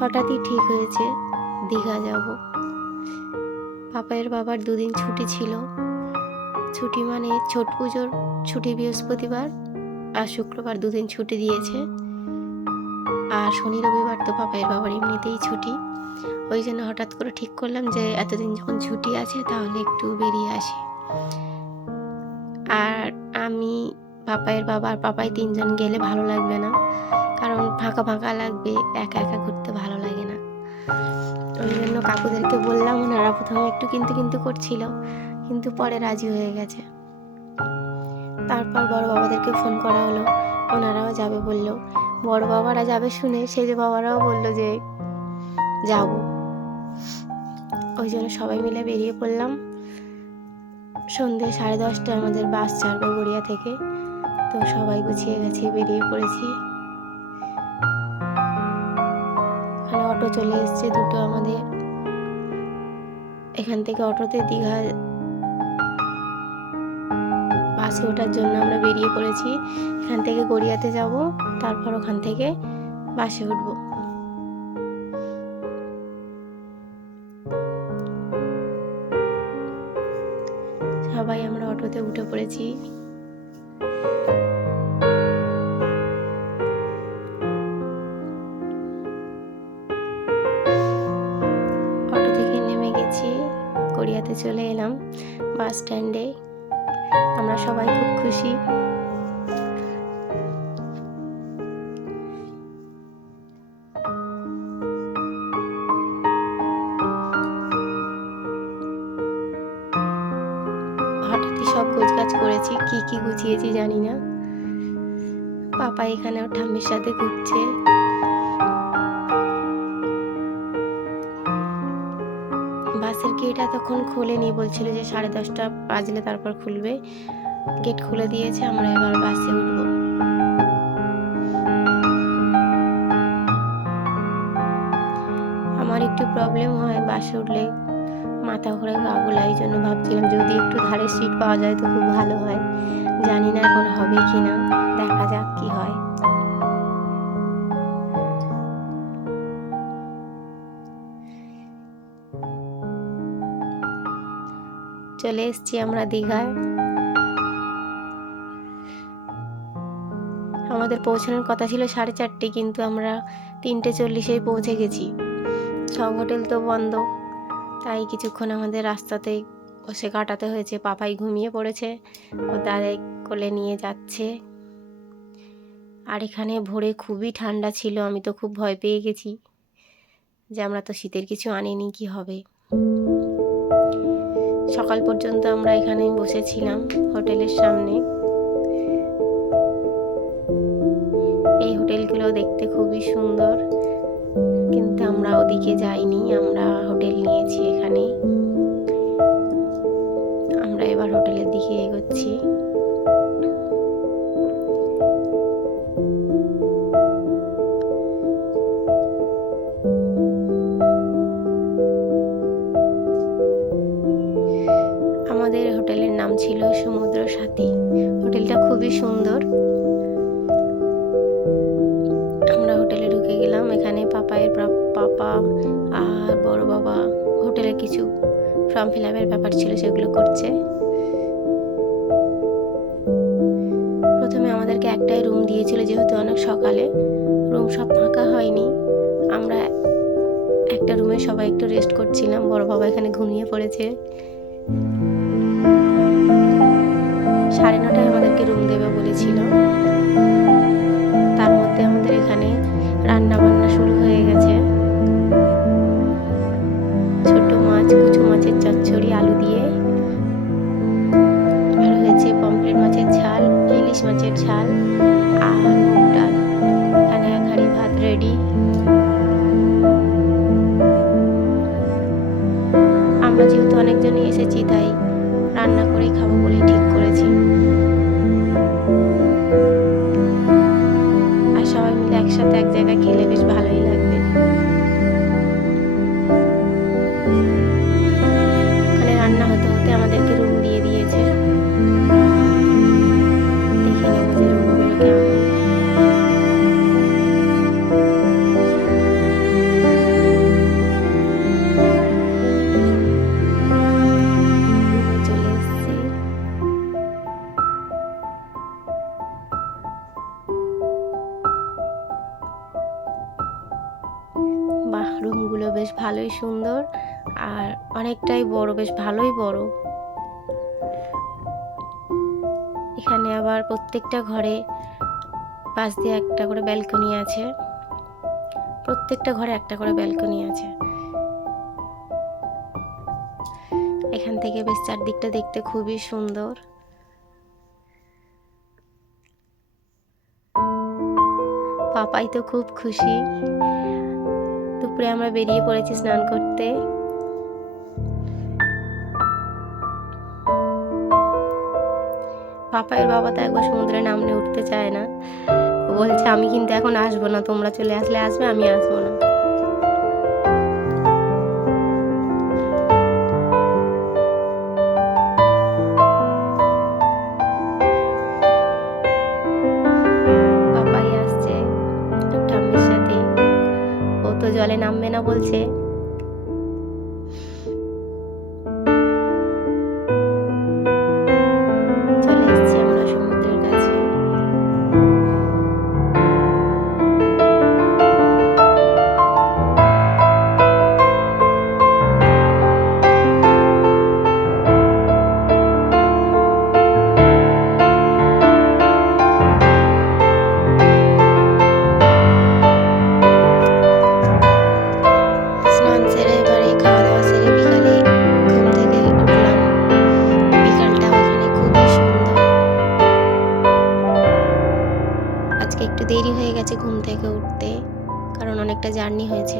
হঠাৎই ঠিক হয়েছে, দীঘা যাব। পাপায়ের বাবার দুদিন ছুটি ছিল। ছুটি মানে ছট পুজোর ছুটি বৃহস্পতিবার আর শুক্রবার দুদিন ছুটি দিয়েছে। আর শনি রবিবার তো পাপায়ের বাবার এমনিতেই ছুটি। ওই জন্য হঠাৎ করে ঠিক করলাম যে এতদিন যখন ছুটি আছে তাহলে একটু বেরিয়ে আসি। আর আমি পাপায়ের বাবা আর পাপাই তিনজন গেলে ভালো লাগবে না। কারণ ফাঁকা ফাঁকা লাগবে, একা একা ঘুরতে ভালো লাগে না। ওই জন্য কাকুদেরকে বললাম, ওনারা প্রথমে একটু কিন্তু কিন্তু করছিল, কিন্তু পরে রাজি হয়ে গেছে। তারপর বড় বাবাদেরকে ফোন করা হলো, ওনারাও যাবে বলল। বড় বাবারা যাবে শুনে সেই যে বাবারাও বলল যে যাব ওই জন্য সবাই মিলে বেরিয়ে পড়লাম। সন্ধে সাড়ে দশটায় আমাদের বাস ছাড়বে গড়িয়া থেকে। তো সবাই গুছিয়ে গেছে, বেরিয়ে পড়েছি। এখানে অটো চলে এসছে, দুটো আমাদের। এখান থেকে অটোতে দীঘা বাসে ওঠার জন্য আমরা বেরিয়ে পড়েছি। এখান থেকে গড়িয়াতে যাব, তারপর ওখান থেকে বাসে উঠব। সবাই আমরা অটোতে উঠে পড়েছি। গড়িয়াতে চলে এলাম, বাস স্ট্যান্ডে। আমরা সবাই খুব খুশি। হঠাৎই সব গোছগাছ করেছি, কি কি গুছিয়েছি জানি না। পাপা এখানে ওর ঠাম্মির সাথে ঘুরছে। বাসের গেট এতক্ষণ খোলেনি, বলছিল যে সাড়ে দশটা বাজলে তারপর খুলবে। গেট খুলে দিয়েছে, আমরা এবার বাসে উঠব। আমার একটু প্রবলেম হয় বাসে উঠলে। মাথা ঘুরে গা গোলা এই জন্য ভাবছিলাম যদি একটু ধারে সিট পাওয়া যায় তো খুব ভালো হয়। জানি না এখন হবে কি না দেখা যাক কি হয়। চলে এসেছি আমরা দীঘায়। আমাদের পৌঁছানোর কথা ছিল সাড়ে চারটে, কিন্তু আমরা তিনটে চল্লিশেই পৌঁছে গেছি। সব হোটেল তো বন্ধ, তাই কিছুক্ষণ আমাদের রাস্তাতে বসে কাটাতে হয়েছে। পাপাই ঘুমিয়ে পড়েছে, ও দাদাই কোলে নিয়ে যাচ্ছে। আর এখানে ভোরে খুবই ঠান্ডা ছিল, আমি তো খুব ভয় পেয়ে গেছি যে আমরা তো শীতের কিছু আনিনি, কি হবে? সকাল পর্যন্ত আমরা এখানে বসেছিলাম হোটেলের সামনে। সুন্দর। আমরা হোটেলে ঢুকে গেলাম। এখানে পাপায়ের পাপা আর বড় বাবা হোটেলে কিছু ফর্ম ফিল আপের ব্যাপার ছিল সেগুলো করছে। প্রথমে আমাদেরকে একটাই রুম দিয়েছিল যেহেতু অনেক সকালে। রুম সব ফাঁকা হয়নি। আমরা একটা রুমে সবাই একটু রেস্ট করছিলাম। বড় বাবা এখানে ঘুমিয়ে পড়েছে। সাড়ে নটায় আমাদেরকে রুম দেবে বলেছিল। তার মধ্যে আমাদের এখানে রান্না বান্না শুরু হয়ে গেছে। ছোট মাছ, কুচু মাছের চচ্চড়ি, আলু দিয়ে। আর হয়েছে পমফ্রেট মাছের ঝাল, ইলিশ মাছের ঝাল। ভালোই সুন্দর আর অনেকটাই বড়, বেশ ভালোই বড়। এখানে আবার প্রত্যেকটা ঘরে পাশ দিয়ে একটা করে ব্যালকনি আছে। প্রত্যেকটা ঘরে একটা করে ব্যালকনি আছে। এখান থেকে বেশ চারদিকটা দেখতে খুবই সুন্দর। পাপাই তো খুব খুশি। দুপুরে আমরা বেরিয়ে পড়েছি স্নান করতে। পাপায়ের বাবা তো একবার সমুদ্রে নামলে উঠতে চায় না। বলছে, আমি কিন্তু এখন আসব না, তোমরা চলে আসলে আসবে, আমি আসব না। জলে নামবে না বলছে। দেরি হয়ে গেছে ঘুম থেকে উঠতে কারণ অনেকটা জার্নি হয়েছে।